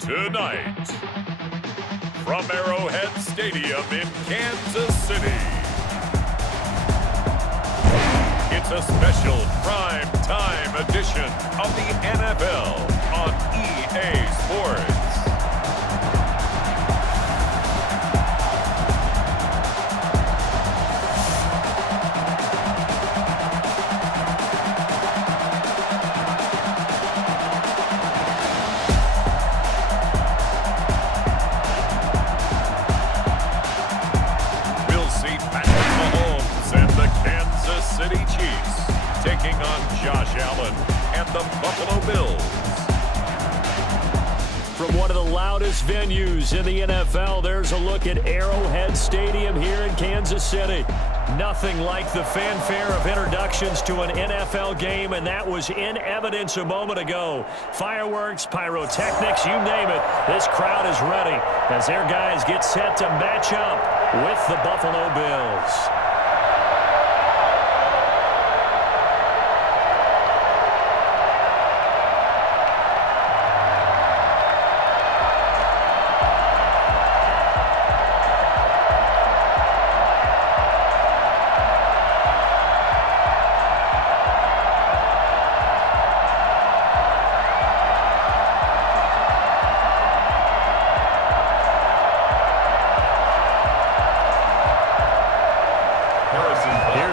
Tonight, from Arrowhead Stadium in Kansas City, it's a special prime time edition of the NFL on EA Sports. City Chiefs taking on Josh Allen and the Buffalo Bills. From one of the loudest venues in the NFL, there's a look at Arrowhead Stadium here in Kansas City. Nothing like the fanfare of introductions to an NFL game, and that was in evidence a moment ago. Fireworks, pyrotechnics, you name it. This crowd is ready as their guys get set to match up with the Buffalo Bills.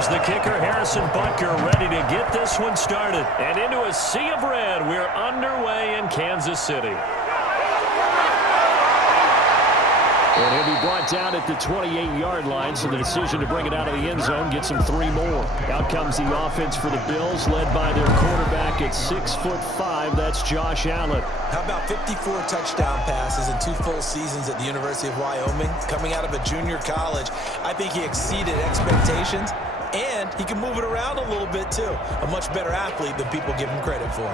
The kicker, Harrison Butker, ready to get this one started. And into a sea of red, we're underway in Kansas City. And he'll be brought down at the 28-yard line, so the decision to bring it out of the end zone gets him 3 more. Out comes the offense for the Bills, led by their quarterback at 6'5". That's Josh Allen. How about 54 touchdown passes in 2 full seasons at the University of Wyoming? Coming out of a junior college, I think he exceeded expectations. And he can move it around a little bit, too. A much better athlete than people give him credit for.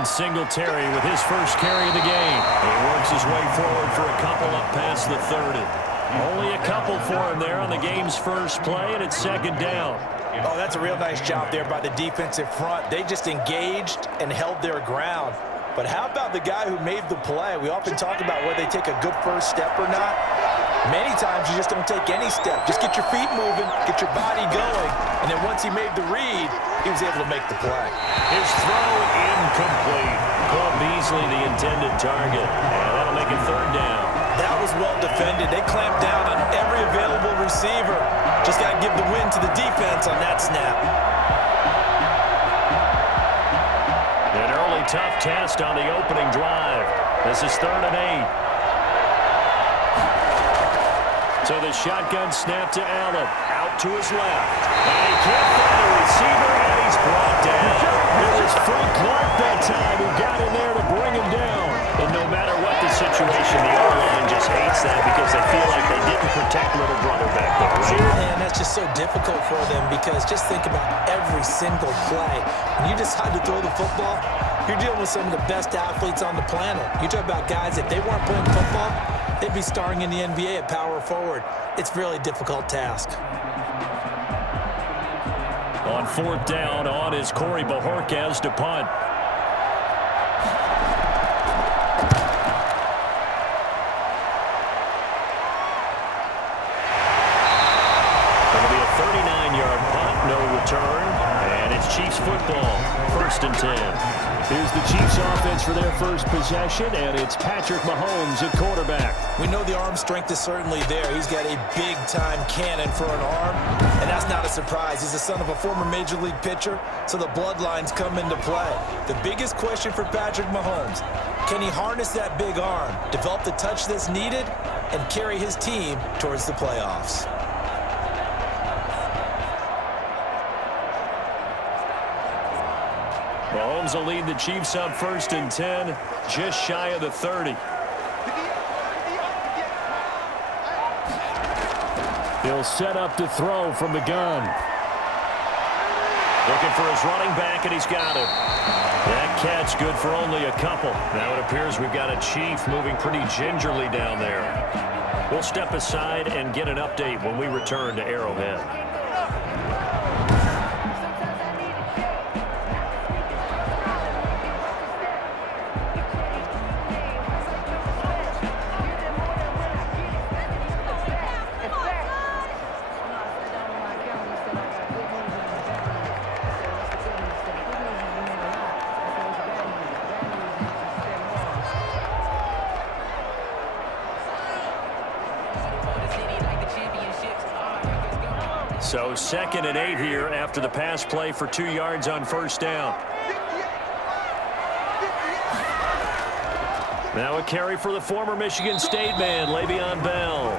Singletary with his first carry of the game. He works his way forward for a couple up past the 30. Only a couple for him there on the game's first play, and it's second down. Oh, that's a real nice job there by the defensive front. They just engaged and held their ground. But how about the guy who made the play? We often talk about whether they take a good first step or not. Many times you just don't take any step. Just get your feet moving, get your body going, and then once he made the read, he was able to make the play. His throw incomplete. Cole Beasley the intended target, and that'll make it third down. That was well defended. They clamped down on every available receiver. Just got to give the win to the defense on that snap. An early tough test on the opening drive. This is 3rd and 8. So the shotgun snap to Allen. Out to his left. And he can't find a receiver, and he's brought down. It was Frank Clark that time who got in there to bring him down. And no matter what the situation, the O-line just hates that because they feel like they didn't protect little brother back there, right? And that's just so difficult for them because just think about every single play. When you decide to throw the football, you're dealing with some of the best athletes on the planet. You talk about guys, if they weren't playing football, they'd be starring in the NBA at power forward. It's a really difficult task. On 4th down, on is Corey Bojorquez to punt. It'll be a 39-yard punt, no return, and it's Chiefs football, 1st and 10. Here's the Chiefs offense for their first possession, and it's Patrick Mahomes at quarterback. We know the arm strength is certainly there. He's got a big-time cannon for an arm, and that's not a surprise. He's the son of a former Major League pitcher, so the bloodlines come into play. The biggest question for Patrick Mahomes, can he harness that big arm, develop the touch that's needed, and carry his team towards the playoffs? Mahomes will lead the Chiefs up 1st and 10, just shy of the 30. He'll set up to throw from the gun. Looking for his running back, and he's got it. That catch good for only a couple. Now it appears we've got a Chief moving pretty gingerly down there. We'll step aside and get an update when we return to Arrowhead. So 2nd and 8 here after the pass play for 2 yards on first down. Now a carry for the former Michigan State man, Le'Veon Bell.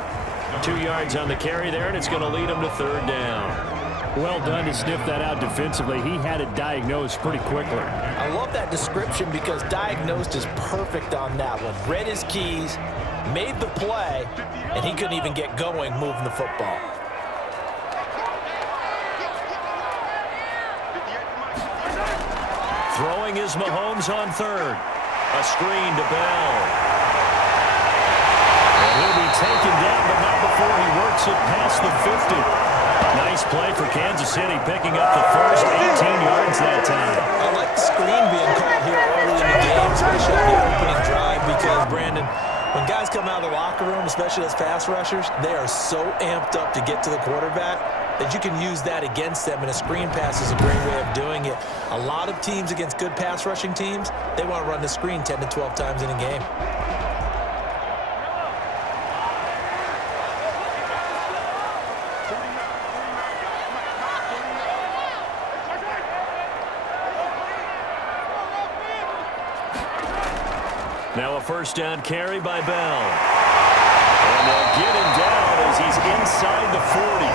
2 yards on the carry there, and it's going to lead him to 3rd down. Well done to sniff that out defensively. He had it diagnosed pretty quickly. I love that description because diagnosed is perfect on that one. Read his keys, made the play, and he couldn't even get going moving the football. Throwing is Mahomes on 3rd. A screen to Bell. And he'll be taken down, but not before he works it past the 50. Nice play for Kansas City, picking up the first 18 yards that time. I like the screen being called here early in the game, especially on the opening drive, because, Brandon, when guys come out of the locker room, especially as pass rushers, they are so amped up to get to the quarterback that you can use that against them, and a screen pass is a great way of doing it. A lot of teams against good pass rushing teams, they want to run the screen 10 to 12 times in a game. Now a first down carry by Bell. And they'll get him down as he's inside the 40.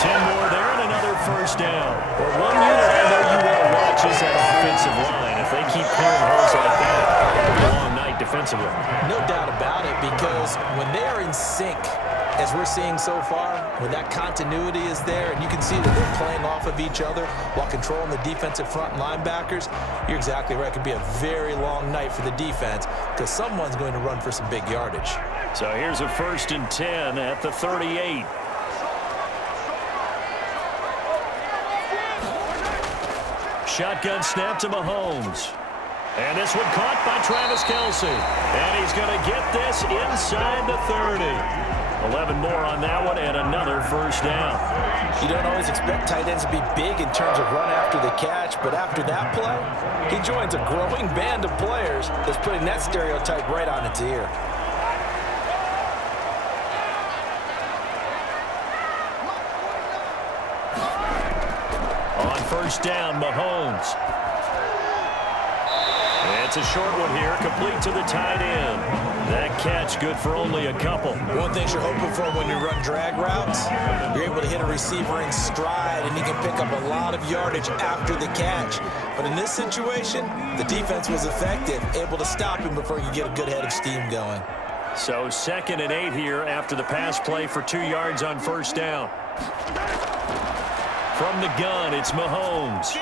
10 more there and another first down. Well, one unit I know you want to watch is that offensive line. If they keep clearing holes like that, it'll be a long night defensively. No doubt about it, because when they are in sync, as we're seeing so far, when that continuity is there and you can see that they're playing off of each other while controlling the defensive front linebackers, you're exactly right. It could be a very long night for the defense because someone's going to run for some big yardage. So here's a 1st and 10 at the 38. Shotgun snap to Mahomes. And this one caught by Travis Kelce. And he's going to get this inside the 30. 11 more on that one and another first down. You don't always expect tight ends to be big in terms of run after the catch, but after that play, he joins a growing band of players that's putting that stereotype right on its ear. On first down, Mahomes. It's a short one here, complete to the tight end. That catch good for only a couple. One thing you're hoping for when you run drag routes, you're able to hit a receiver in stride, and he can pick up a lot of yardage after the catch. But in this situation, the defense was effective, able to stop him before you get a good head of steam going. So 2nd and 8 here after the pass play for 2 yards on first down. From the gun, it's Mahomes.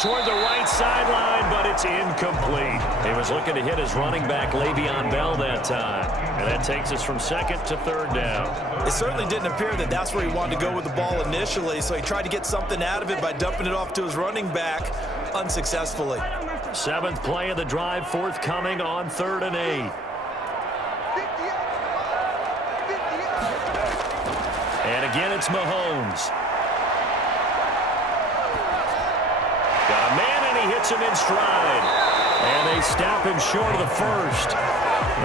Toward the right sideline, but it's incomplete. He was looking to hit his running back, Le'Veon Bell, that time. And that takes us from 2nd to 3rd down. It certainly didn't appear that that's where he wanted to go with the ball initially, so he tried to get something out of it by dumping it off to his running back unsuccessfully. 7th play of the drive forthcoming on 3rd and 8. And again, it's Mahomes. Got a man, and he hits him in stride. And they stop him short of the first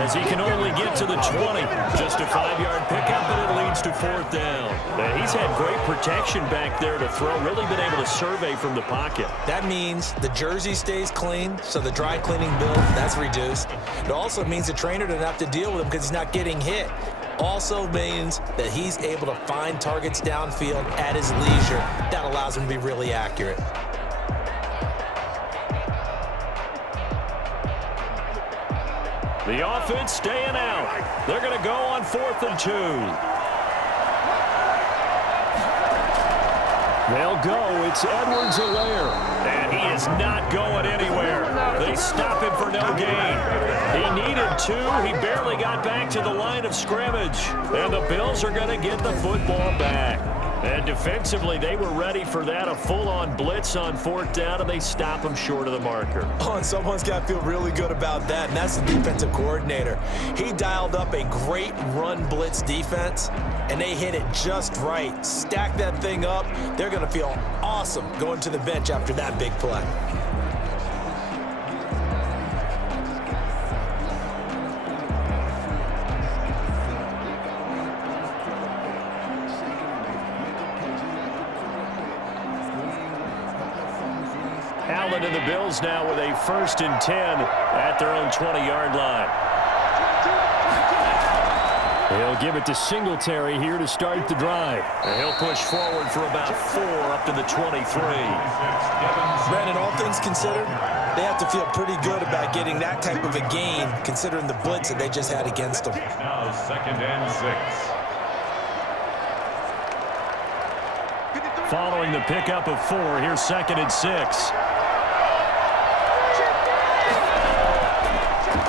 as he can only get to the 20. Just a 5-yard pickup, and it leads to 4th down. Now, he's had great protection back there to throw, really been able to survey from the pocket. That means the jersey stays clean, so the dry cleaning bill, that's reduced. It also means the trainer doesn't have to deal with him because he's not getting hit. Also means that he's able to find targets downfield at his leisure. That allows him to be really accurate. The offense staying out. They're going to go on 4th and 2. They'll go. It's Edwards-Helaire. And he is not going anywhere. They stop him for no gain. He needed 2. He barely got back to the line of scrimmage. And the Bills are going to get the football back. And defensively, they were ready for that, a full-on blitz on 4th down, and they stop him short of the marker. Oh, and someone's got to feel really good about that, and that's the defensive coordinator. He dialed up a great run blitz defense, and they hit it just right. Stack that thing up. They're going to feel awesome going to the bench after that big play. Allen and the Bills now with a 1st and 10 at their own 20-yard line. He'll give it to Singletary here to start the drive. And he'll push forward for about 4 up to the 23. Brandon, all things considered, they have to feel pretty good about getting that type of a gain considering the blitz that they just had against them. Now 2nd and 6. Following the pickup of 4, here's 2nd and 6.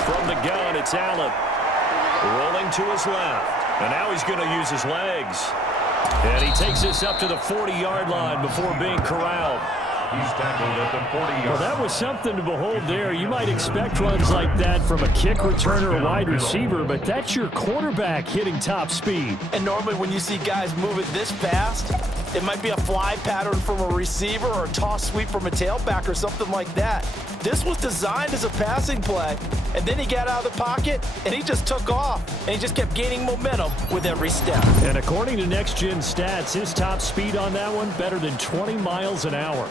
From the gun, it's Allen. Rolling to his left. And now he's going to use his legs. And he takes this up to the 40-yard line before being corralled. He's tackled at the 40-yard line. Well, that was something to behold there. You might expect runs like that from a kick returner or wide receiver, but that's your quarterback hitting top speed. And normally when you see guys move it this fast, it might be a fly pattern from a receiver or a toss sweep from a tailback or something like that. This was designed as a passing play, and then he got out of the pocket, and he just took off, and he just kept gaining momentum with every step. And according to Next Gen Stats, his top speed on that one, better than 20 miles an hour.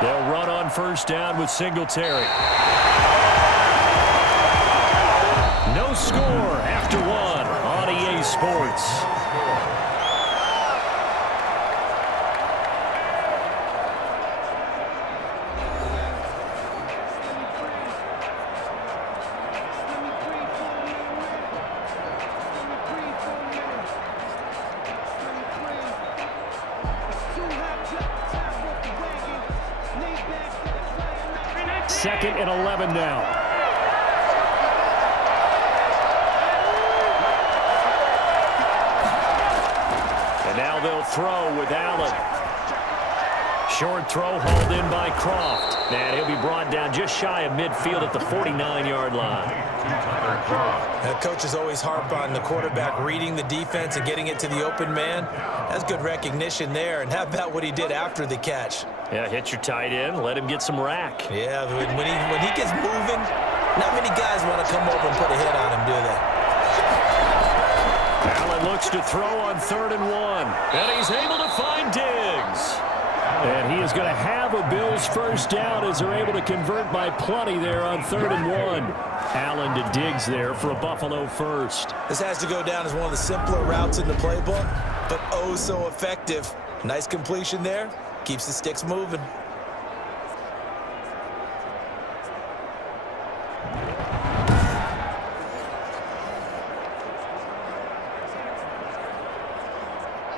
They'll run on 1st down with Singletary. No score after 1 on EA Sports. Second and 11 now. And now they'll throw with Allen. Short throw hauled in by Croft. And he'll be brought down just shy of midfield at the 49-yard line. The coaches always harp on the quarterback reading the defense and getting it to the open man. That's good recognition there. And how about what he did after the catch? Yeah, hit your tight end, let him get some rack. Yeah, when he gets moving, not many guys want to come over and put a hit on him, do they? Allen looks to throw on 3rd and 1. And he's able to find Diggs. And he is going to have a Bills 1st down as they're able to convert by plenty there on 3rd and 1. Allen to Diggs there for a Buffalo 1st. This has to go down as one of the simpler routes in the playbook, but oh so effective. Nice completion there. Keeps the sticks moving.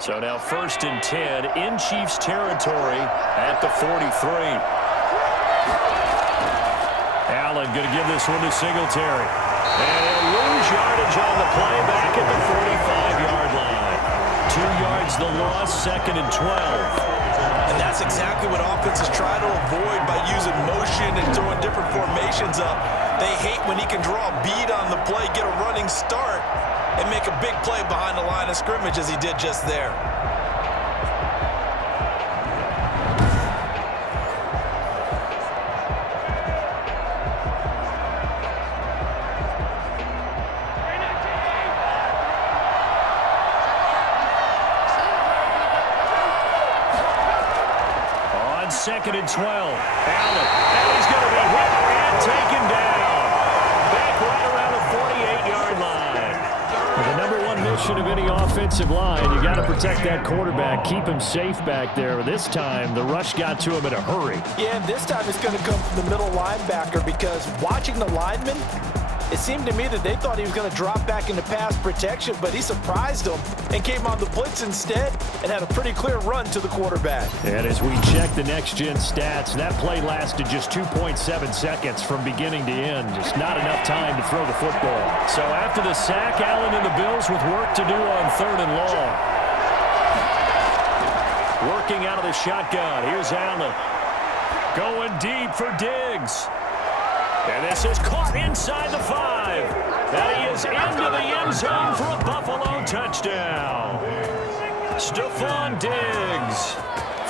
So now 1st and 10 in Chiefs territory at the 43. Allen going to give this one to Singletary. And he'll lose yardage on the play back at the 45-yard line. 2 yards the loss, 2nd and 12. And that's exactly what offenses try to avoid by using motion and throwing different formations up. They hate when he can draw a bead on the play, get a running start, and make a big play behind the line of scrimmage as he did just there. On 2nd and 12, Allen, and he's going to be hit and taken down. Back right around the 48-yard line. The number 1 mission possession of any offensive line. You got to protect that quarterback, keep him safe back there. This time, the rush got to him in a hurry. Yeah, and this time it's going to come from the middle linebacker because watching the lineman, it seemed to me that they thought he was going to drop back into pass protection, but he surprised them and came on the blitz instead and had a pretty clear run to the quarterback. And as we check the next-gen stats, that play lasted just 2.7 seconds from beginning to end. Just not enough time to throw the football. So after the sack, Allen and the Bills with work to do on 3rd and long. Working out of the shotgun. Here's Allen. Going deep for Diggs. And this is caught inside the 5. And he is into the end zone for a Buffalo touchdown. Stephon Diggs,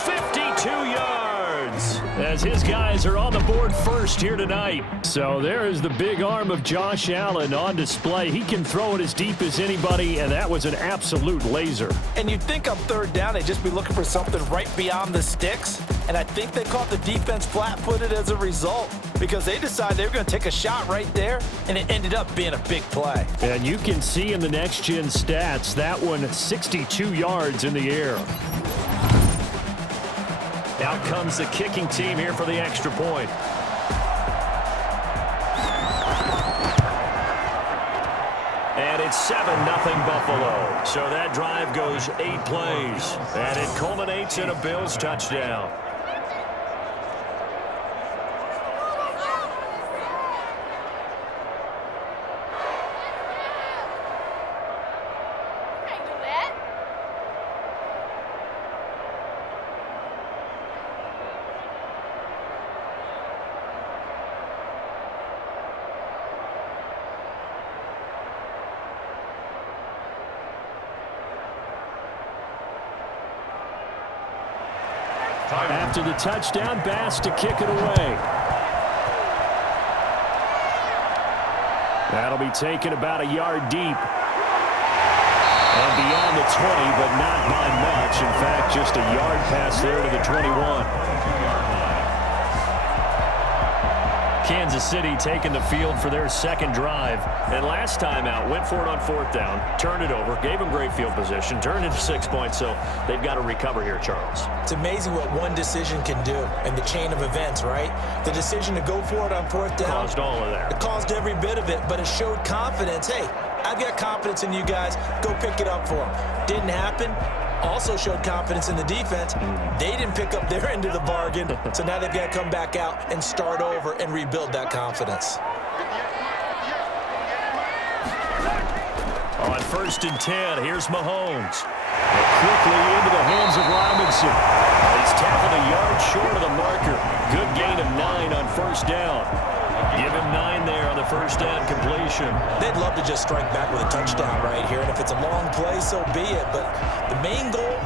52 yards, as his guys are on the board first here tonight. So there is the big arm of Josh Allen on display. He can throw it as deep as anybody, and that was an absolute laser. And you'd think on 3rd down they'd just be looking for something right beyond the sticks. And I think they caught the defense flat-footed as a result because they decided they were going to take a shot right there, and it ended up being a big play. And you can see in the next-gen stats, that one 62 yards in the air. Out comes the kicking team here for the extra point. And it's 7-0 Buffalo. So that drive goes 8 plays, and it culminates in a Bills touchdown. After the touchdown, Bass to kick it away. That'll be taken about a yard deep. And beyond the 20, but not by much. In fact, just a yard pass there to the 21. Kansas City taking the field for their second drive. And last time out, went for it on 4th down, turned it over, gave them great field position, turned into 6 points, so they've got to recover here, Charles. It's amazing what one decision can do in the chain of events, right? The decision to go for it on 4th down. Caused all of that. It caused every bit of it, but it showed confidence. Hey, I've got confidence in you guys. Go pick it up for them. Didn't happen. Also showed confidence in the defense. They didn't pick up their end of the bargain, so now they've got to come back out and start over and rebuild that confidence. On 1st and 10, here's Mahomes. And quickly into the hands of Robinson. He's tackled a yard short of the marker. Good gain of 9 on 1st down. Give him 9 there on the 1st down completion. They'd love to just strike back with a touchdown right here, and if it's a long play, so be it. But the main goal,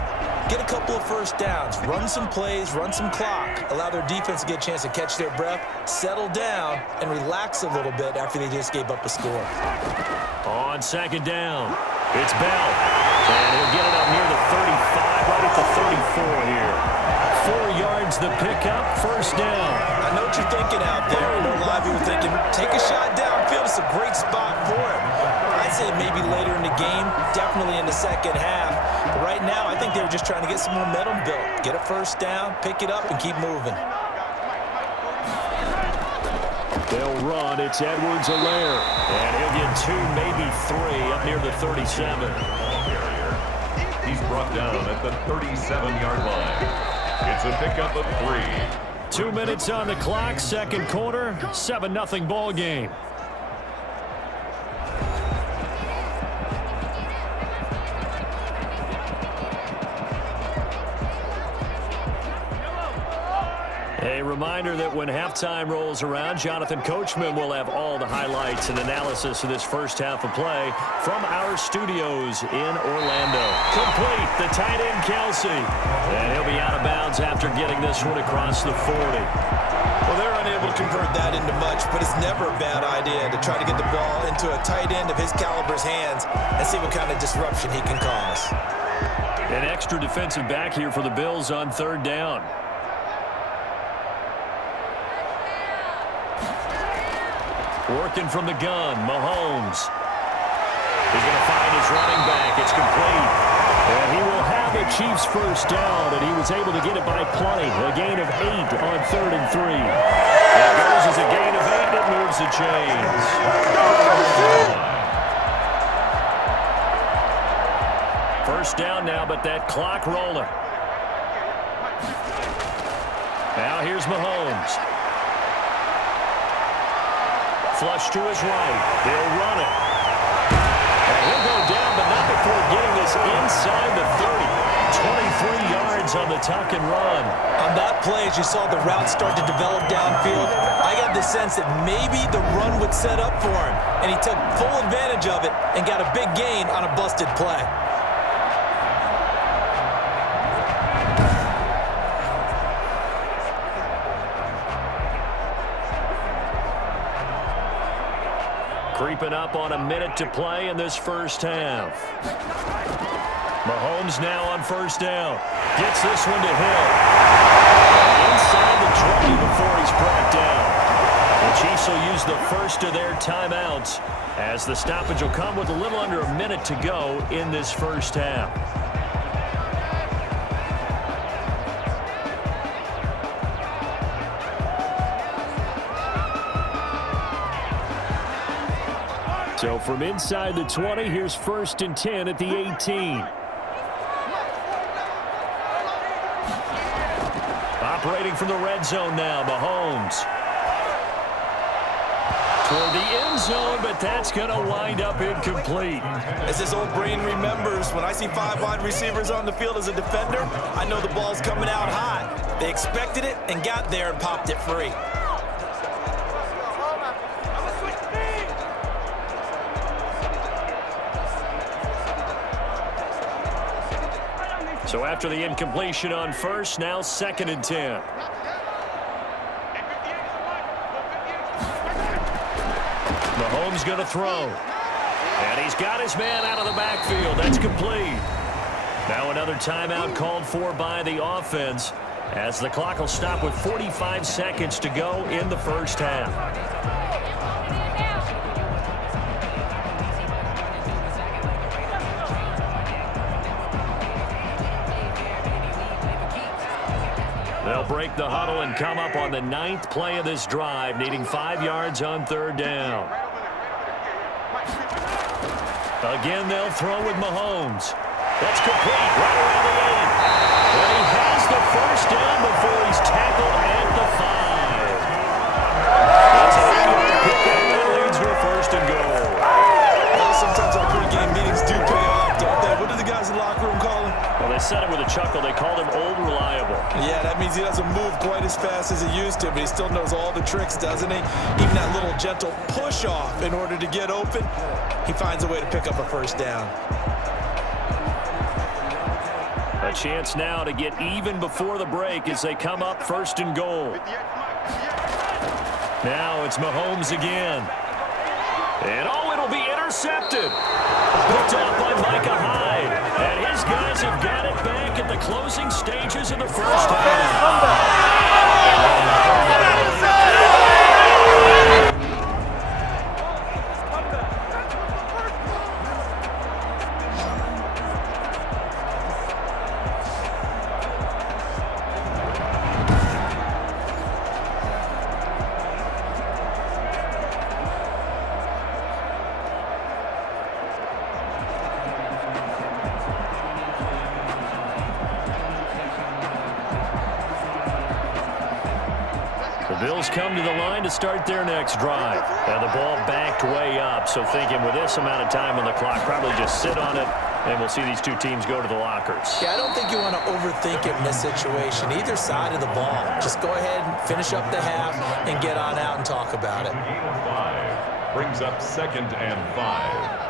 get a couple of 1st downs, run some plays, run some clock, allow their defense to get a chance to catch their breath, settle down, and relax a little bit after they just gave up a score. On 2nd down, it's Bell. And he'll get it up near the 35, right at the 34 here. 4 yards the pickup, 1st down. I know what you're thinking out there. I know a lot of you are thinking, take a shot downfield. It's a great spot for him. I'd say maybe later in the game, definitely in the second half. But right now, I think they were just trying to get some momentum built. Get a 1st down, pick it up, and keep moving. They'll run. It's Edwards-Helaire. And he'll get 2, maybe 3 up near the 37. He's brought down at the 37-yard line. It's a pickup of 3. 2 minutes on the clock, 2nd quarter, 7-0 ball game. A reminder that when halftime rolls around, Jonathan Coachman will have all the highlights and analysis of this first half of play from our studios in Orlando. Complete, the tight end Kelsey. And he'll be out of bounds after getting this one across the 40. Well, they're unable to convert that into much, but it's never a bad idea to try to get the ball into a tight end of his caliber's hands and see what kind of disruption he can cause. An extra defensive back here for the Bills on 3rd down. Working from the gun, Mahomes. He's going to fire find his running back. It's complete. And he will have a Chiefs first down, and he was able to get it by plenty. A gain of 8 on 3rd and 3. It goes as a gain of 8, and it moves the chains. First down now, but that clock rolling. Now here's Mahomes. Flush to his right. They'll run it. And he'll go down, but not before getting this inside the 30. 23 yards on the tuck and run. On that play, as you saw the route start to develop downfield, I got the sense that maybe the run would set up for him. And he took full advantage of it and got a big gain on a busted play. Creeping up on a minute to play in this first half. Mahomes now on first down. Gets this one to Hill. Inside the 20 before he's brought down. The Chiefs will use the first of their timeouts as the stoppage will come with a little under a minute to go in this first half. So from inside the 20, here's 1st and 10 at the 18. Operating from the red zone now, Mahomes. Toward the end zone, but that's going to wind up incomplete. As his old brain remembers, when I see 5 wide receivers on the field as a defender, I know the ball's coming out hot. They expected it and got there and popped it free. So after the incompletion on first, now 2nd and 10. Mahomes going to throw. And he's got his man out of the backfield. That's complete. Now another timeout called for by the offense as the clock will stop with 45 seconds to go in the first half. They'll break the huddle and come up on the 9th play of this drive, needing 5 yards on 3rd down. Again, they'll throw with Mahomes. That's complete right around the 8. And he has the first down before he's tackled at the 5. It's an 8-yard pickup that leads to a 1st and goal. Well, sometimes our pregame meetings do pay off, don't they? What do the guys in the locker room call him? Well, they said it with a chuckle. They called him Old Reliable. Yeah, that means he doesn't move quite as fast as he used to, but he still knows all the tricks, doesn't he? Even that little gentle push-off in order to get open, he finds a way to pick up a first down. A chance now to get even before the break as they come up 1st and goal. Now it's Mahomes again. And it'll be intercepted. Picked up by Micah Hyde. And his guys have got it back at the closing stages of the first half. Bills come to the line to start their next drive. And the ball backed way up, so thinking with this amount of time on the clock, probably just sit on it, and we'll see these two teams go to the lockers. Yeah, I don't think you want to overthink it in this situation, either side of the ball. Just go ahead and finish up the half and get on out and talk about it. 5 brings up 2nd and 5.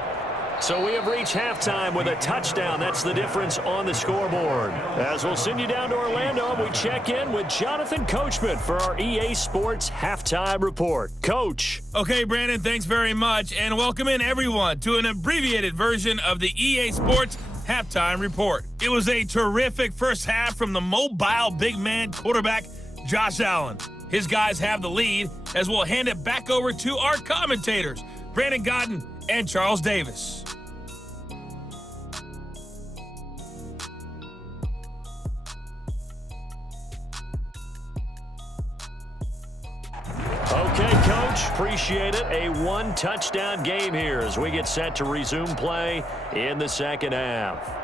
So we have reached halftime with a touchdown. That's the difference on the scoreboard. As we'll send you down to Orlando, we check in with Jonathan Coachman for our EA Sports Halftime Report. Coach. Okay, Brandon, thanks very much. And welcome in, everyone, to an abbreviated version of the EA Sports Halftime Report. It was a terrific first half from the mobile big man quarterback, Josh Allen. His guys have the lead as we'll hand it back over to our commentators, Brandon Godden and Charles Davis. Coach. Appreciate it. A one-touchdown game here as we get set to resume play in the second half.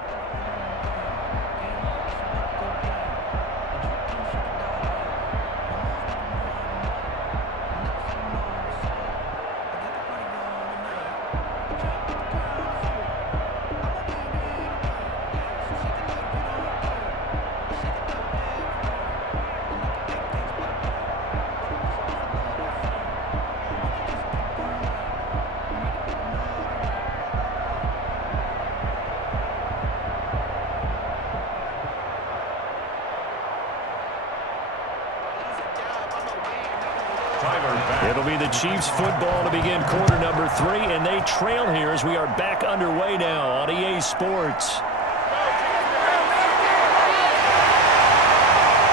It'll be the Chiefs football to begin quarter number 3, and they trail here as we are back underway now on EA Sports.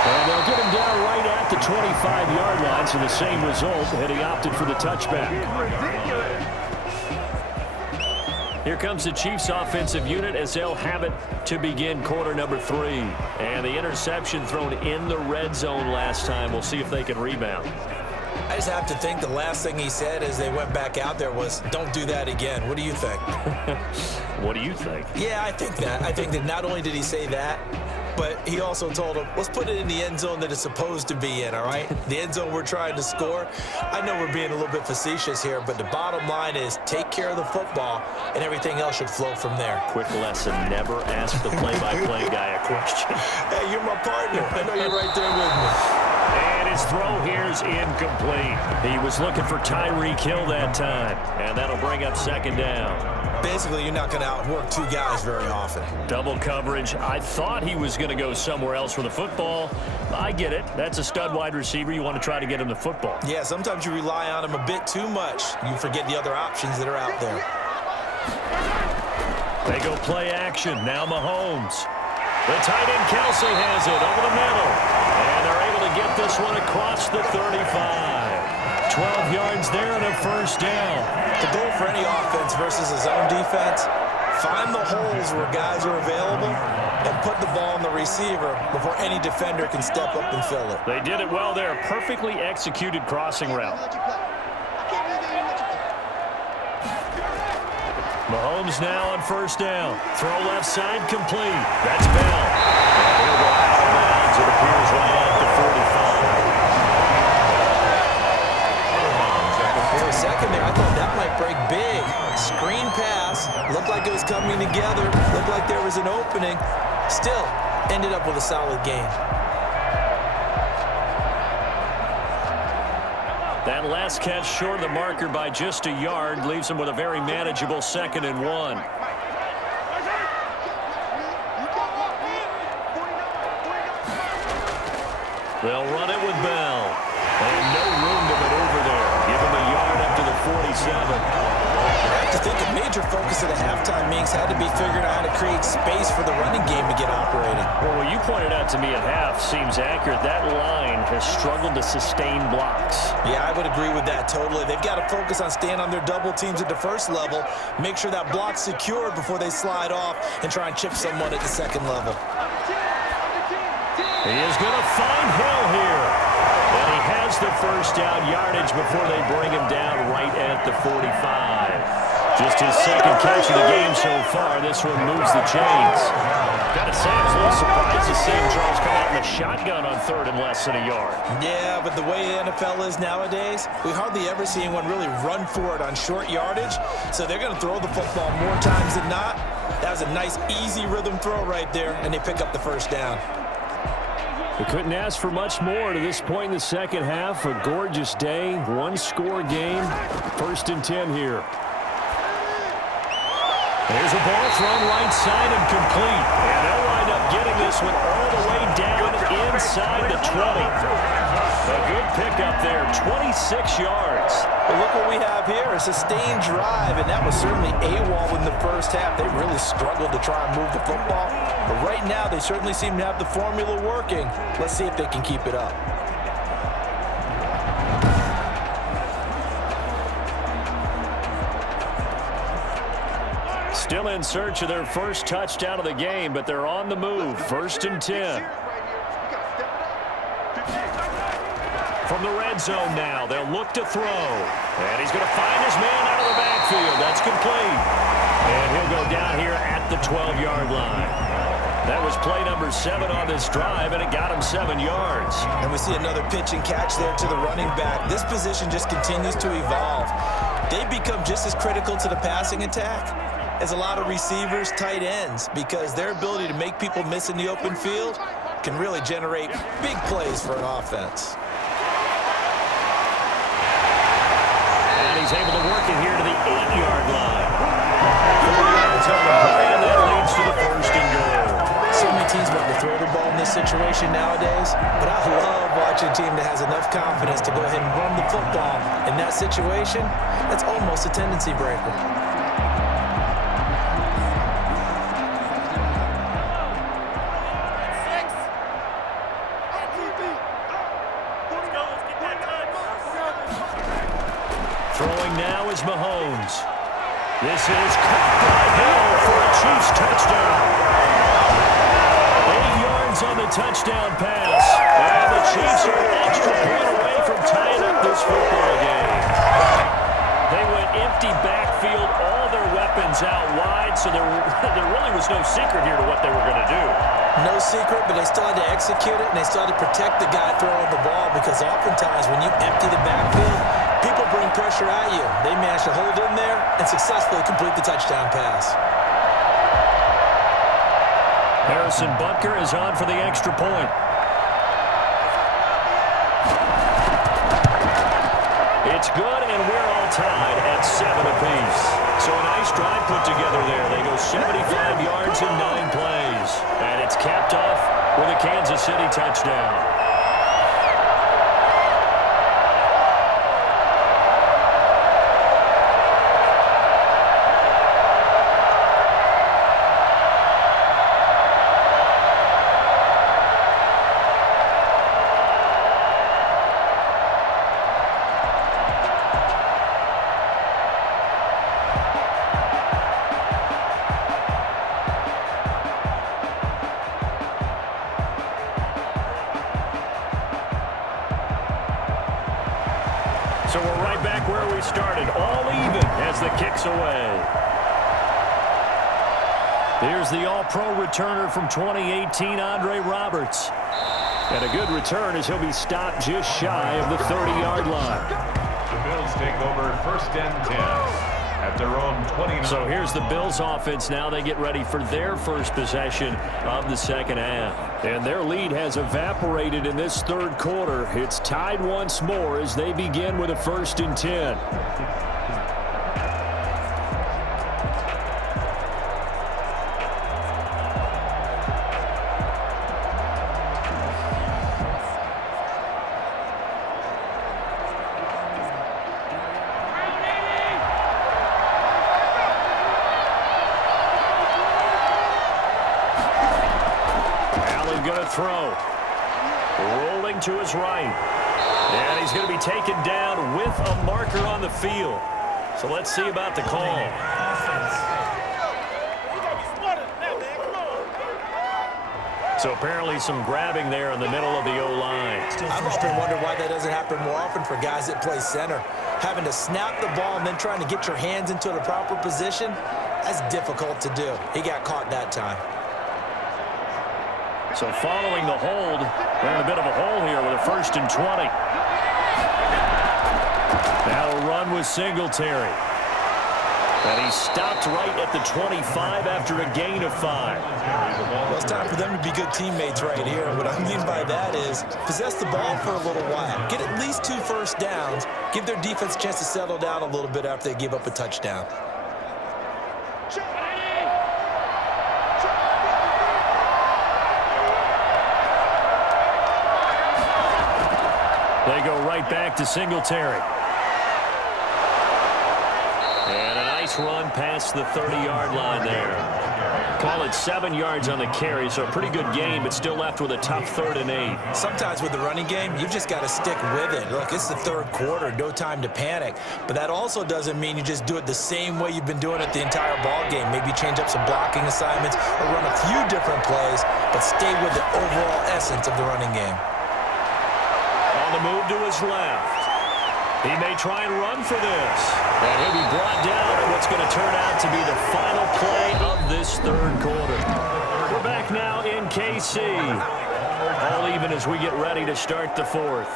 And they'll get him down right at the 25-yard line, so the same result, and he opted for the touchback. Here comes the Chiefs offensive unit as they'll have it to begin quarter number 3. And the interception thrown in the red zone last time. We'll see if they can rebound. I just have to think the last thing he said as they went back out there was, don't do that again. What do you think? What do you think? Yeah, I think that. I think that not only did he say that, but he also told him, let's put it in the end zone that it's supposed to be in, all right? The end zone we're trying to score. I know we're being a little bit facetious here, but the bottom line is take care of the football, and everything else should flow from there. Quick lesson, never ask the play-by-play guy a question. Hey, you're my partner. I know you're right there with me. And his throw here is incomplete. He was looking for Tyreek Hill that time, and that'll bring up second down. Basically, you're not going to outwork two guys very often. Double coverage. I thought he was going to go somewhere else for the football. I get it. That's a stud wide receiver. You want to try to get him the football. Yeah, sometimes you rely on him a bit too much. You forget the other options that are out there. They go play action. Now Mahomes. The tight end Kelsey has it over the middle. And they're able to get this one across the 35. 12 yards there and a first down. The goal for any offense versus a zone defense, find the holes where guys are available and put the ball on the receiver before any defender can step up and fill it. They did it well there. Perfectly executed crossing route. Mahomes now on first down. Throw left side complete. That's Bell. And he'll go out of bounds. It appears right at the 45. For a second there, I thought that might break big. Screen pass. Looked like it was coming together. Looked like there was an opening. Still, ended up with a solid game. That last catch short of the marker by just a yard leaves him with a very manageable 2nd and 1. They'll run it with Bell. And no room to maneuver there. Give him a yard up to the 47. I have to think a major focus of the halftime meetings had to be figuring out how to create space for the running game to get operating. Well, what you pointed out to me at half seems accurate. That line has struggled to sustain blocks. Yeah, I would agree with that totally. They've got to focus on staying on their double teams at the first level, make sure that block's secured before they slide off and try and chip someone at the second level. He is going to find Hill here. And he has the first down yardage before they bring him down right at the 45. Just his second catch of the game so far. This one moves the chains. Got to say, I was a little surprised to see Charles come out in the shotgun on 3rd and less than a yard. Yeah, but the way the NFL is nowadays, we hardly ever see anyone really run for it on short yardage. So they're going to throw the football more times than not. That was a nice, easy rhythm throw right there, and they pick up the first down. We couldn't ask for much more to this point in the second half. A gorgeous day, one-score game. 1st and 10 here. There's a ball thrown right side and complete. And they'll wind up getting this one all the way down inside the 20. A good pickup there, 26 yards. Well, look what we have here, a sustained drive, and that was certainly AWOL in the first half. They really struggled to try and move the football. But right now, they certainly seem to have the formula working. Let's see if they can keep it up. Still in search of their first touchdown of the game, but they're on the move. 1st and 10. from the red zone now. They'll look to throw. And he's going to find his man out of the backfield. That's complete. And he'll go down here at the 12-yard line. That was play number 7 on this drive, and it got him 7 yards. And we see another pitch and catch there to the running back. This position just continues to evolve. They become just as critical to the passing attack as a lot of receivers, tight ends, because their ability to make people miss in the open field can really generate big plays for an offense. And he's able to work it here to the 8-yard line. 4 yards on the play, and that leads to the first and goal. So many teams want to throw the ball in this situation nowadays, but I love watching a team that has enough confidence to go ahead and run the football. In that situation, that's almost a tendency breaker. Throwing now is Mahomes. This is caught by Hill for a Chiefs touchdown. 8 yards on the touchdown pass. And the Chiefs are an extra point away from tying up this football game. They went empty backfield, all their weapons out wide, so there really was no secret here to what they were going to do. No secret, but they still had to execute it, and they still had to protect the guy throwing the ball, because oftentimes when you empty the backfield, people bring pressure at you. They managed to hold in there and successfully complete the touchdown pass. Harrison Butker is on for the extra point. It's good, and we're all tied at 7 apiece. So a nice drive put together there. They go 75 yards in 9 plays. And it's capped off with a Kansas City touchdown. So we're right back where we started, all even as the kick's away. Here's the all-pro returner from 2018, Andre Roberts. And a good return as he'll be stopped just shy of the 30-yard line. The Bills take over 1st and 10 at their own 29. So here's the Bills offense now. They get ready for their first possession of the second half. And their lead has evaporated in this third quarter. It's tied once more as they begin with a 1st and 10. Throw. Rolling to his right. And he's going to be taken down with a marker on the field. So let's see about the call. So apparently some grabbing there in the middle of the O-line. I've often wondered why that doesn't happen more often for guys that play center. Having to snap the ball and then trying to get your hands into the proper position, that's difficult to do. He got caught that time. So following the hold, they're in a bit of a hole here with a 1st and 20. Now a run with Singletary. And he's stopped right at the 25 after a gain of 5. Well, it's time for them to be good teammates right here. What I mean by that is possess the ball for a little while. Get at least 2 first downs. Give their defense a chance to settle down a little bit after they give up a touchdown. They go right back to Singletary. And a nice run past the 30-yard line there. Call it 7 yards on the carry, so a pretty good game, but still left with a tough 3rd and 8. Sometimes with the running game, you've just got to stick with it. Look, it's the third quarter, no time to panic. But that also doesn't mean you just do it the same way you've been doing it the entire ball game. Maybe change up some blocking assignments or run a few different plays, but stay with the overall essence of the running game. On On the move to his left. He may try and run for this. And he'll be brought down at what's going to turn out to be the final play of this third quarter. We're back now in KC. All even as we get ready to start the fourth.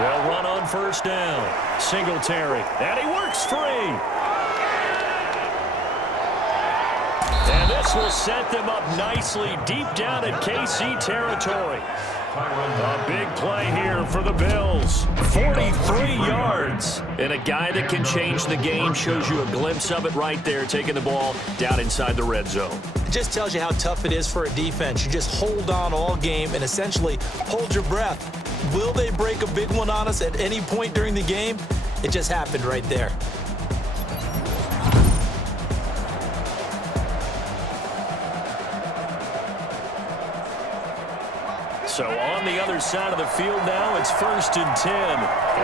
They'll run on first down. Singletary. And he works free. And this will set them up nicely deep down in KC territory. A big play here for the Bills. 43 yards. And a guy that can change the game shows you a glimpse of it right there, taking the ball down inside the red zone. It just tells you how tough it is for a defense. You just hold on all game and essentially hold your breath. Will they break a big one on us at any point during the game? It just happened right there. So on the other side of the field now, it's 1st and 10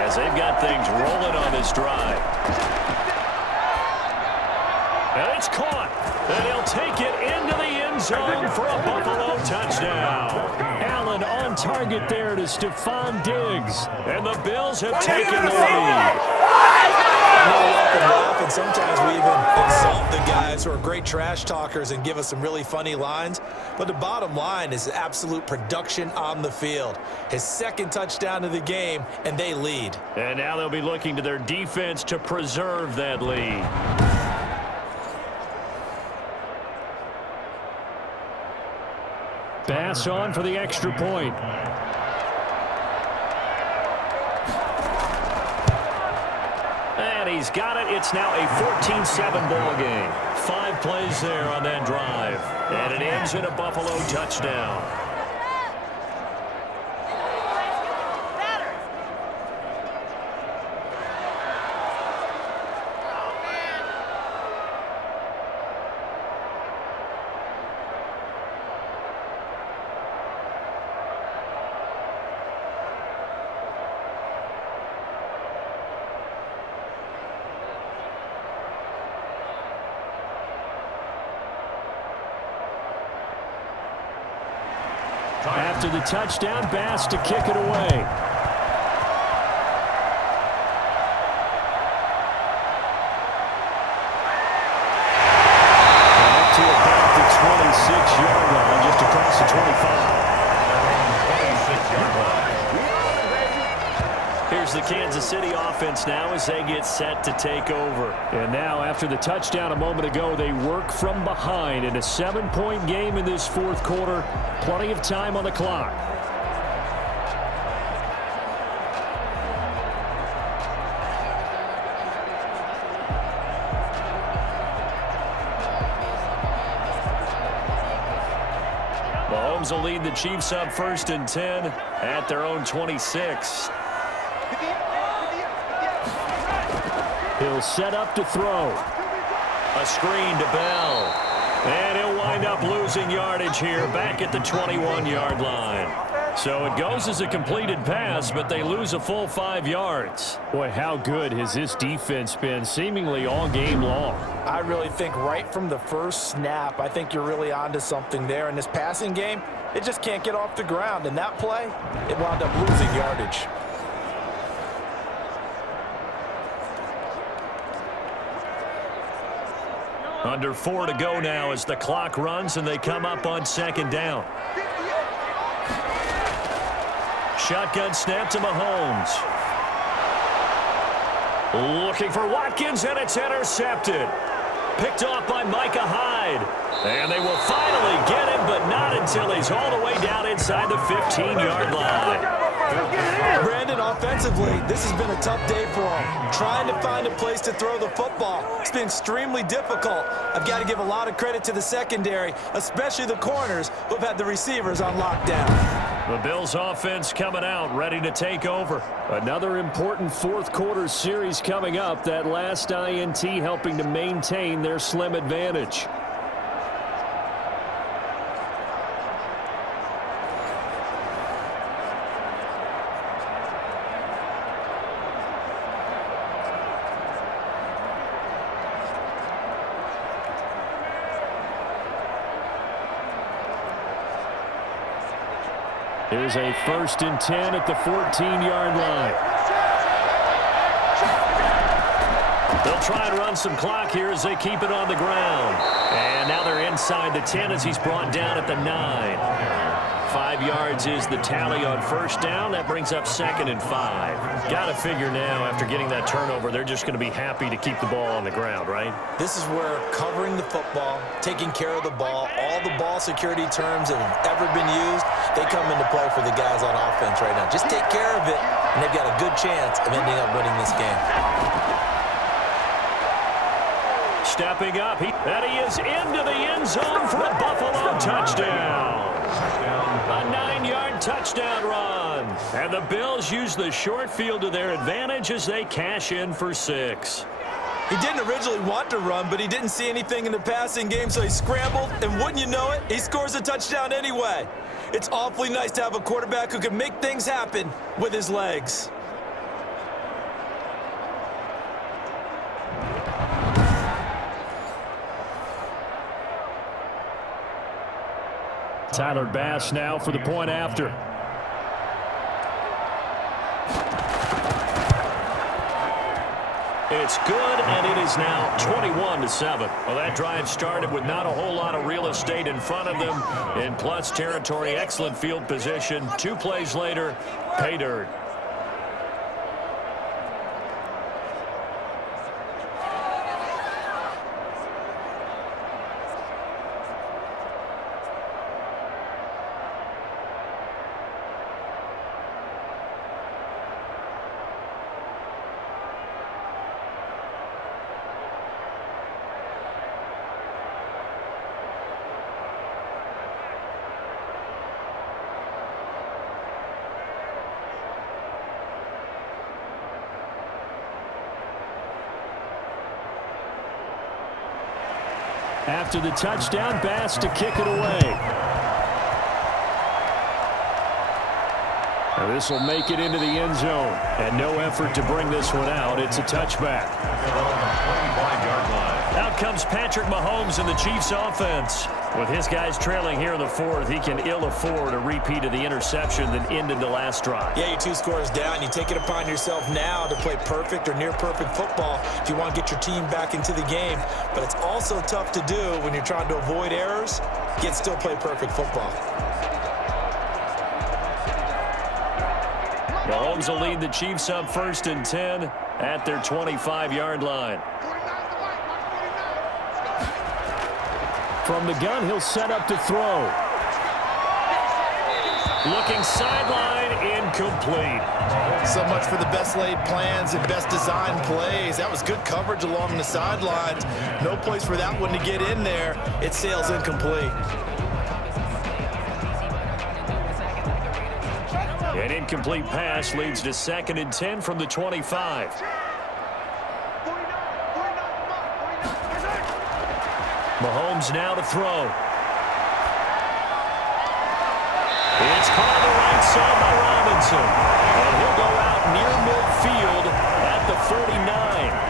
as they've got things rolling on this drive. And it's caught. And he'll take it into the end zone for a Buffalo touchdown. Allen on target there to Stephon Diggs. And the Bills have taken the lead. And sometimes we even insult the guys who are great trash talkers and give us some really funny lines. But the bottom line is absolute production on the field. His second touchdown of the game, and they lead. And now they'll be looking to their defense to preserve that lead. Pass on for the extra point. And he's got it. It's now a 14-7 ball game. 5 plays there on that drive. And it ends in a Buffalo touchdown. After the touchdown, Bass to kick it away. Up to about the 26-yard line, just across the 25. Here's the Kansas City offense now as they get set to take over. And now after the touchdown a moment ago, they work from behind in a 7-point game in this fourth quarter. Plenty of time on the clock. Mahomes will lead the Chiefs up 1st and 10 at their own 26. He'll set up to throw. A screen to Bell. And he'll wind up losing yardage here back at the 21-yard line. So it goes as a completed pass, but they lose a full 5 yards. Boy, how good has this defense been seemingly all game long? I really think right from the first snap, I think you're really onto something there. In this passing game, it just can't get off the ground. And that play, it wound up losing yardage. Under 4 to go now as the clock runs and they come up on 2nd down. Shotgun snap to Mahomes. Looking for Watkins, and it's intercepted. Picked off by Micah Hyde. And they will finally get him, but not until he's all the way down inside the 15-yard line. Brandon, offensively, this has been a tough day for him. Trying to find a place to throw the football. It's been extremely difficult. I've got to give a lot of credit to the secondary, especially the corners who have had the receivers on lockdown. The Bills offense coming out, ready to take over. Another important fourth quarter series coming up. That last INT helping to maintain their slim advantage. Here's a 1st and 10 at the 14-yard line. They'll try and run some clock here as they keep it on the ground. And now they're inside the 10 as he's brought down at the 9. 5 yards is the tally on 1st down. That brings up 2nd and 5. Got to figure now, after getting that turnover, they're just going to be happy to keep the ball on the ground, right? This is where covering the football, taking care of the ball, all the ball security terms that have ever been used, they come into play for the guys on offense right now. Just take care of it, and they've got a good chance of ending up winning this game. Stepping up, and he is into the end zone for a Buffalo touchdown. A 9-yard touchdown run. And the Bills use the short field to their advantage as they cash in for 6. He didn't originally want to run, but he didn't see anything in the passing game, so he scrambled, and wouldn't you know it, he scores a touchdown anyway. It's awfully nice to have a quarterback who can make things happen with his legs. Tyler Bass now for the point after. It's good, and it is now 21-7. Well, that drive started with not a whole lot of real estate in front of them. In plus territory, excellent field position. 2 plays later, pay dirt. After the touchdown, Bass to kick it away. Now this will make it into the end zone. And no effort to bring this one out. It's a touchback. Out comes Patrick Mahomes in the Chiefs offense. With his guys trailing here in the 4th, he can ill afford a repeat of the interception that ended the last drive. Yeah, you're 2 scores down. You take it upon yourself now to play perfect or near perfect football if you want to get your team back into the game. But it's also tough to do when you're trying to avoid errors, yet still play perfect football. Mahomes will lead the Chiefs up 1st and 10 at their 25-yard line. From the gun, he'll set up to throw. Looking sideline, incomplete. So much for the best laid plans and best designed plays. That was good coverage along the sidelines. No place for that one to get in there. It sails incomplete. An incomplete pass leads to 2nd and 10 from the 25. Mahomes now to throw. It's caught on the right side by Robinson. And he'll go out near midfield at the 49.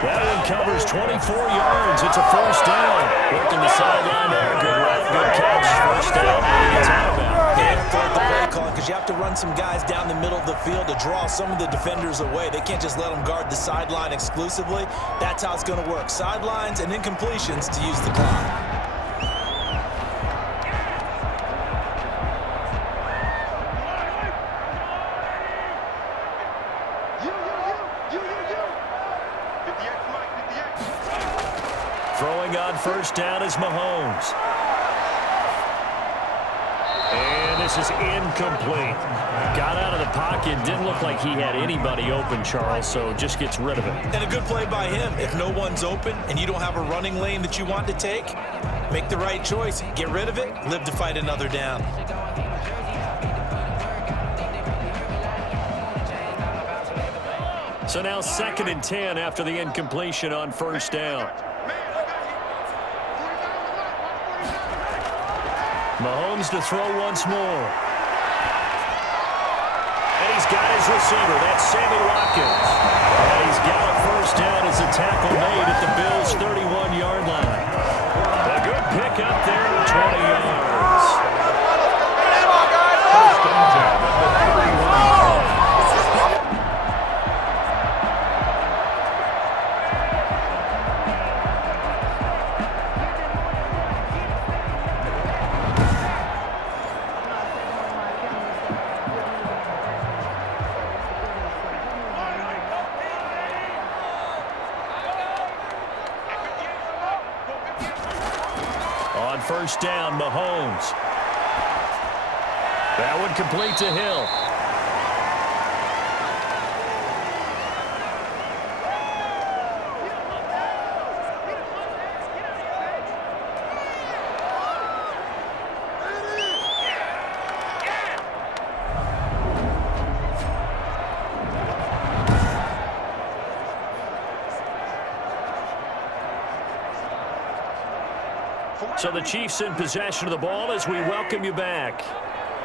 That one covers 24 yards. It's a 1st down. Working the sideline there. Good route, good catch. 1st down. It's out of bounds. Because you have to run some guys down the middle of the field to draw some of the defenders away. They can't just let them guard the sideline exclusively. That's how it's going to work. Sidelines and incompletions to use the clock. Throwing on 1st down is Mahomes. And this is incomplete. Got out of the pocket. Didn't look like he had anybody open, Charles, so just gets rid of it. And a good play by him. If no one's open and you don't have a running lane that you want to take, make the right choice. Get rid of it. Live to fight another down. So now 2nd and 10 after the incompletion on first down. Mahomes to throw once more. And he's got his receiver. That's Sammy Watkins. And he's got a first down as a tackle made at the Bills' 31-yard line. A good pickup there, 20 yards. First and 10 at the 31. On first down, Mahomes. That one complete to Hill. So the Chiefs in possession of the ball as we welcome you back.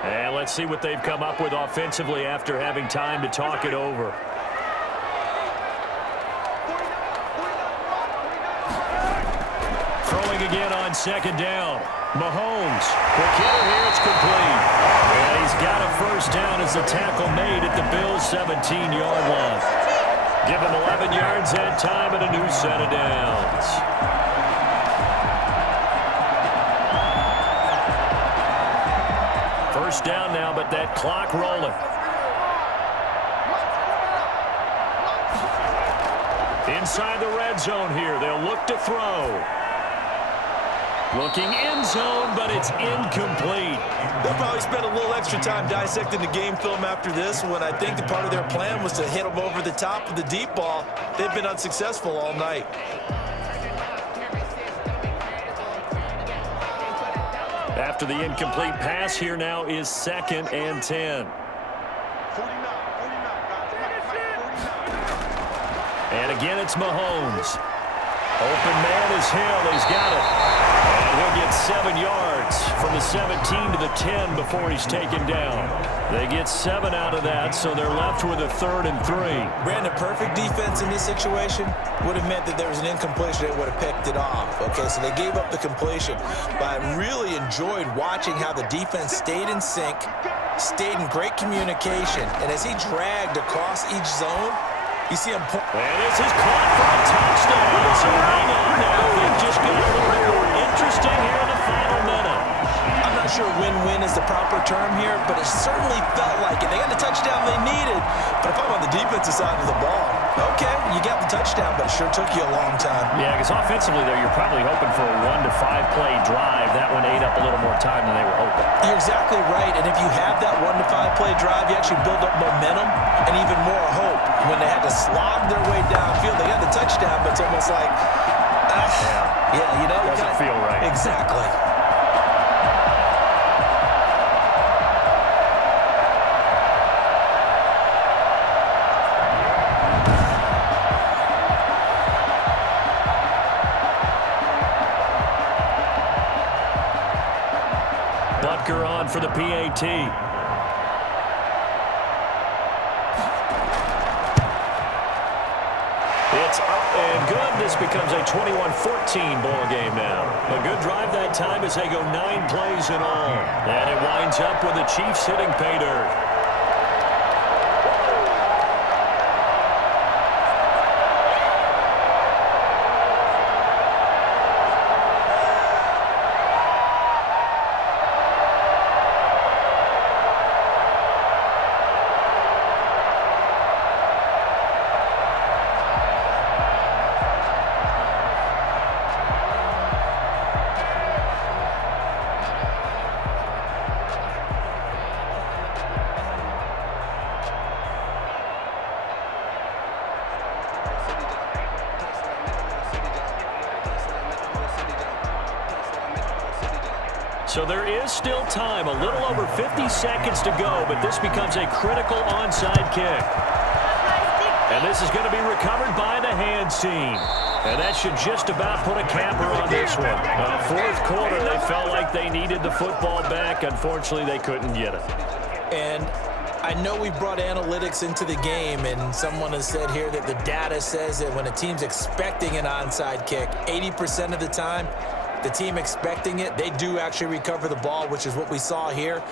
And let's see what they've come up with offensively after having time to talk it over. Throwing again on second down. Mahomes. Quick hitter here. It's complete. And he's got a first down as the tackle made at the Bills' 17-yard line. Give him 11 yards that time and a new set of downs. First down now, but that clock rolling. Inside the red zone here. They'll look to throw. Looking end zone, but it's incomplete. They'll probably spend a little extra time dissecting the game film after this when I think the part of their plan was to hit them over the top of the deep ball. They've been unsuccessful all night. After the incomplete pass, here now is 2nd and 10. And again, it's Mahomes. Open man is Hill. He's got it. And he'll get 7 yards from the 17 to the 10 before he's taken down. They get 7 out of that, so they're left with a 3rd and 3. Brandon, perfect defense in this situation would have meant that there was an incompletion. They would have picked it off. Okay, so they gave up the completion. But I really enjoyed watching how the defense stayed in sync, stayed in great communication, and as he dragged across each zone, you see him. And this is caught for a touchdown. So hang on now. They've just got a little bit more interesting here in the final minute. I'm not sure win-win is the proper term here, but it certainly felt like it. They got the touchdown they needed, but if I'm on the defensive side of the ball, okay, you got the touchdown, but it sure took you a long time. Yeah, because offensively, though, you're probably hoping for a 1 to 5 play drive. That one ate up a little more time than they were hoping. You're exactly right, and if you have that 1 to 5 play drive, you actually build up momentum and even more hope. When they had to slog their way downfield, they got the touchdown, but it's almost like, yeah, you know. Doesn't feel right. Exactly. Butker on for the PAT. It's up and good. This becomes a 21-14 ball game now. A good drive that time as they go 9 plays in all. And it winds up with the Chiefs hitting pay dirt. So there is still time, a little over 50 seconds to go, but this becomes a critical onside kick. And this is going to be recovered by the hands team. And that should just about put a capper on this one. Fourth quarter, they felt like they needed the football back. Unfortunately, they couldn't get it. And I know we brought analytics into the game, and someone has said here that the data says that when a team's expecting an onside kick, 80% of the time, the team expecting it, they do actually recover the ball, which is what we saw here.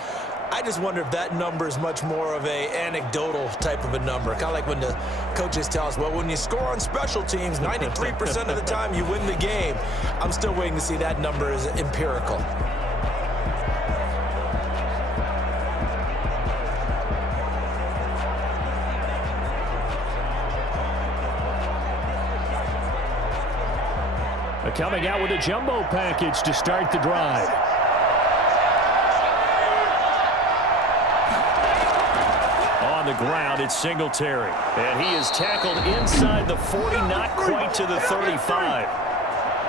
I just wonder if that number is much more of a anecdotal type of a number. Kind of like when the coaches tell us, well, when you score on special teams, 93% of the time you win the game. I'm still waiting to see that number is empirical. Coming out with a jumbo package to start the drive. On the ground, it's Singletary. And he is tackled inside the 40, not quite to the 35.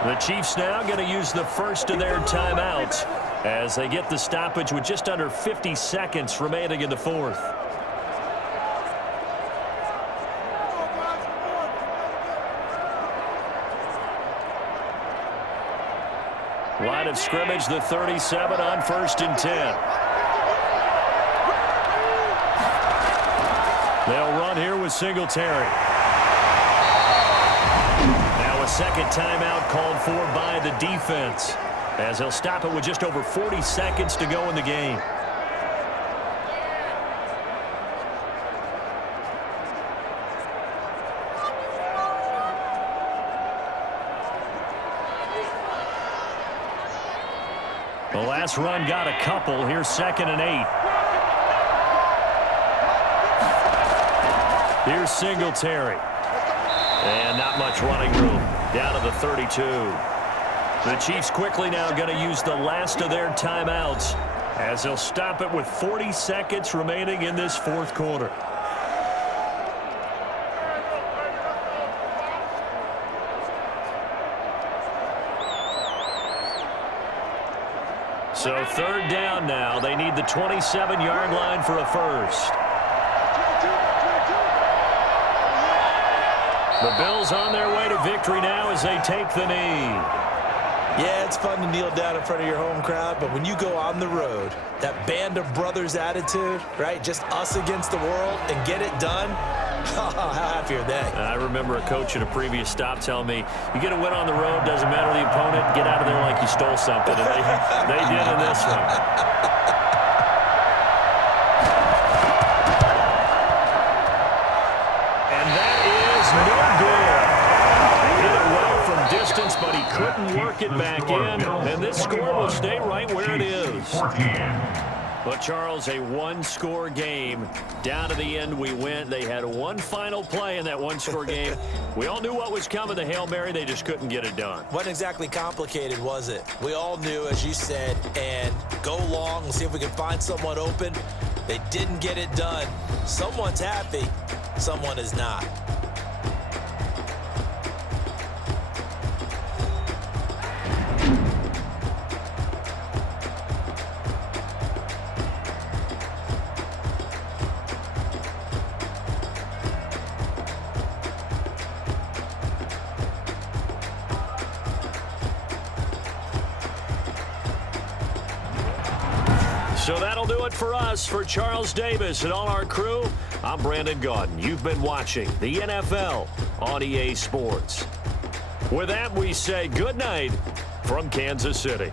The Chiefs now going to use the first of their timeouts as they get the stoppage with just under 50 seconds remaining in the fourth. Line of scrimmage, the 37 on 1st and 10. They'll run here with Singletary. Now a second timeout called for by the defense, as he'll stop it with just over 40 seconds to go in the game. The last run got a couple. Here's 2nd and 8. Here's Singletary. And not much running room. Down to the 32. The Chiefs quickly now going to use the last of their timeouts as they'll stop it with 40 seconds remaining in this fourth quarter. So 3rd down now. They need the 27-yard line for a first. The Bills on their way to victory now as they take the knee. Yeah, it's fun to kneel down in front of your home crowd, but when you go on the road, that band of brothers attitude, right, just us against the world, and get it done, how happy are they? I remember a coach at a previous stop telling me, you get a win on the road, doesn't matter the opponent, get out of there like you stole something. And they did in this one. And that is no good. Hit it well from distance, but he couldn't work it back in. And this score will stay right where it is. But, Charles, a one-score game. Down to the end we went. They had one final play in that one-score game. We all knew what was coming, the Hail Mary. They just couldn't get it done. Wasn't exactly complicated, was it? We all knew, as you said, and go long and see if we can find someone open. They didn't get it done. Someone's happy. Someone is not. So that'll do it for us. For Charles Davis and all our crew, I'm Brandon Gaudin. You've been watching the NFL on EA Sports. With that, we say good night from Kansas City.